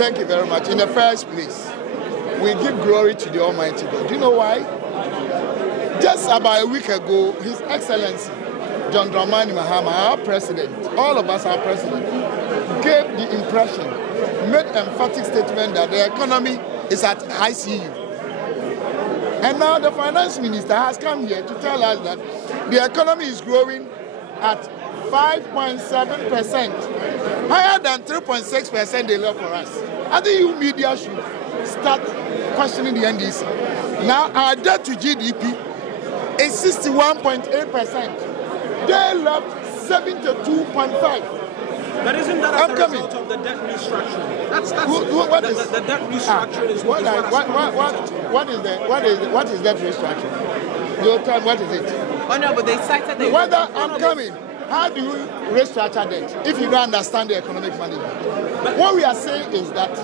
Thank you very much. In the first place, we give glory to the Almighty God. Do you know why? Just about a week ago, His Excellency John Dramani Mahama, our president, all of us, our president, gave the impression, made emphatic statement that the economy is at ICU. And now the finance minister has come here to tell us that the economy is growing at 5.7%, higher than 3.6% they left for us. I think you media should start questioning the NDC. Now our debt to GDP is 61.8%. They left 72.5%. But isn't that as a result of the debt restructuring? That's what is the debt restructuring is what is debt restructuring? Your time, what is it? Oh no, but they cited the whether I'm coming. How do you restructure debt if you don't understand the economic management? But what we are saying is that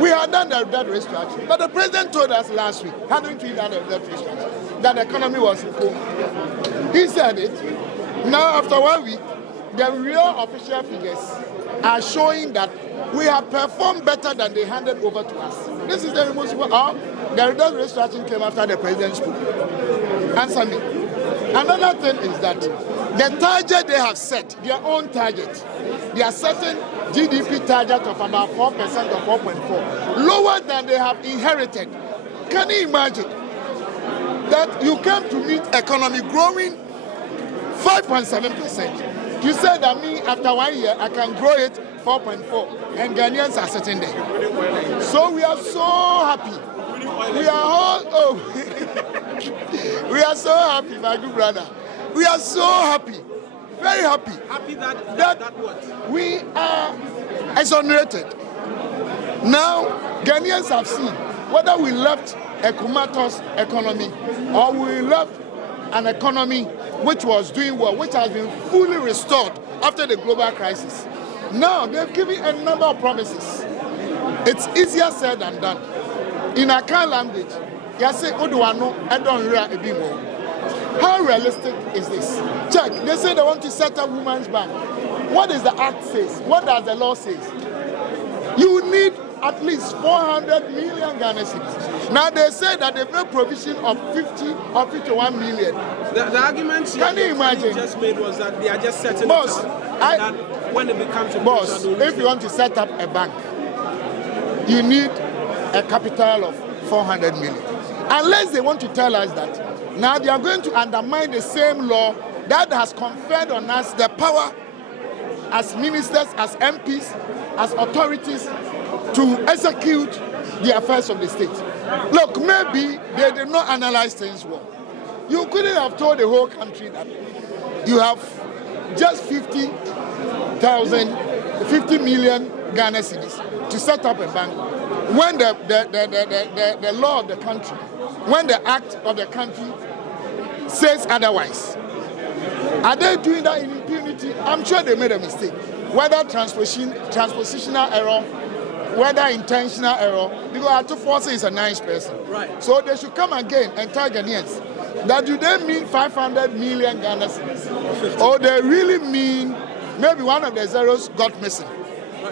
we have done the debt restructuring, but the president told us last week, hadn't we done the debt restructuring, that the economy was full. He said it. Now, after 1 week, the real official figures are showing that we have performed better than they handed over to us. This is the most important. The debt restructuring came after the president spoke. Answer me. Another thing is that the target they have set, their own target, they are setting GDP target of about 4% or 4.4, lower than they have inherited. Can you imagine that you came to meet economy growing 5.7%? You said that me, after 1 year, I can grow it 4.4, and Ghanaians are sitting there. So we are so happy. We are all, we are so happy, my good brother. We are so happy, very happy. Happy that what? We are exonerated. Now, Ghanaians have seen whether we left a comatose economy or we left an economy which was doing well, which has been fully restored after the global crisis. Now, they've given a number of promises. It's easier said than done. In Akan language, they say, how realistic is this? Check. They say they want to set up Women's Bank. What does the act says? What does the law say? You need at least 400 million Ghana cedis. Now they say that they made provision of 50 or 51 million. The argument you just made was that they are just setting boss, it up, and that when it becomes a boss, if you want to set up a bank, you need a capital of 400 million. Unless they want to tell us that now they are going to undermine the same law that has conferred on us the power as ministers, as MPs, as authorities to execute the affairs of the state. Look, maybe they did not analyze things well. You couldn't have told the whole country that you have just 50 million Ghana cedis to set up a bank when the law of the country, when the act of the country says otherwise. Are they doing that in impunity? I'm sure they made a mistake. Whether transpositional error, whether intentional error, because Atuforce is a nice person. Right. So they should come again and tell Ghanaians that do they mean 500 million Ghana cedis? Or they really mean maybe one of the zeros got missing.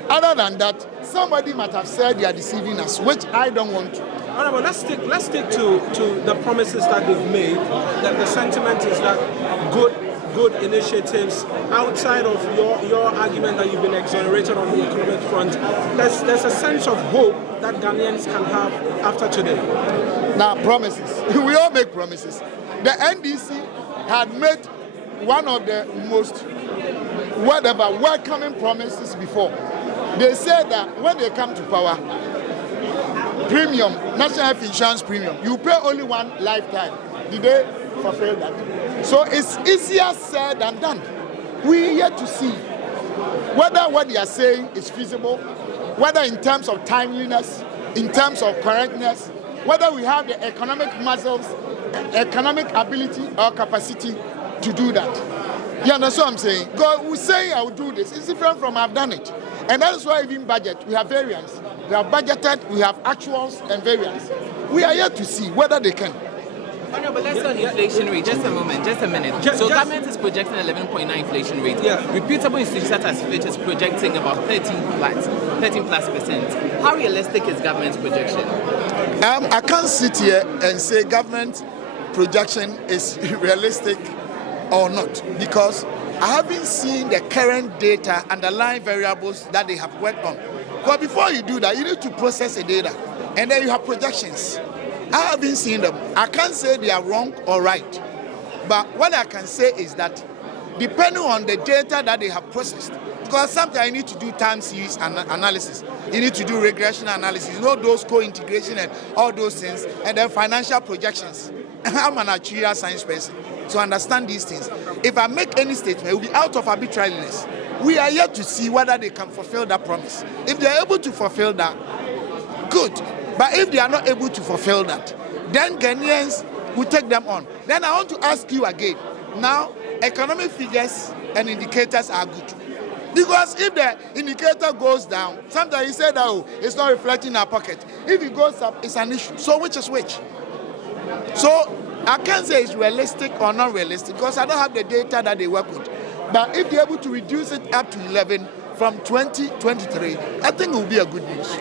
Other than that, somebody might have said they are deceiving us, which I don't want to. All right, well, let's stick to the promises that they've made. That the sentiment is that good initiatives outside of your argument that you've been exonerated on the economic front. There's a sense of hope that Ghanaians can have after today. Now, promises. We all make promises. The NDC had made one of the most welcoming promises before. They said that when they come to power, premium, national health insurance premium, you pay only one lifetime. Did they fulfill that? So it's easier said than done. We yet to see whether what they are saying is feasible, whether in terms of timeliness, in terms of correctness, whether we have the economic muscles, economic ability or capacity to do that. You understand what I'm saying? God will say I will do this. It's different from I've done it. And that is why even budget, we have variance. We have budgeted, we have actuals and variance. We are yet to see whether they can. Oh no, but let's on inflation rate. Just a moment, just a minute. Government is projecting 11.9 inflation rate. Yeah. Reputable institutions such as Fitch is projecting about 13 flat. 13+%. How realistic is government's projection? I can't sit here and say government projection is realistic or not, because I haven't seen the current data, underlying variables that they have worked on. But before you do that, you need to process the data, and then you have projections. I haven't seen them. I can't say they are wrong or right, but what I can say is that depending on the data that they have processed, because sometimes you need to do time series analysis, you need to do regression analysis, you know, those co-integration and all those things, and then financial projections. I'm an actuarial science person, to understand these things. If I make any statement, it will be out of arbitrariness. We are yet to see whether they can fulfill that promise. If they are able to fulfill that, good. But if they are not able to fulfill that, then Ghanaians will take them on. Then I want to ask you again. Now, economic figures and indicators are good. Because if the indicator goes down, sometimes you say that, oh, it's not reflecting in our pocket. If it goes up, it's an issue. So which is which? So I can't say it's realistic or not realistic because I don't have the data that they work with. But if they're able to reduce it up to 11 from 2023, I think it will be a good news.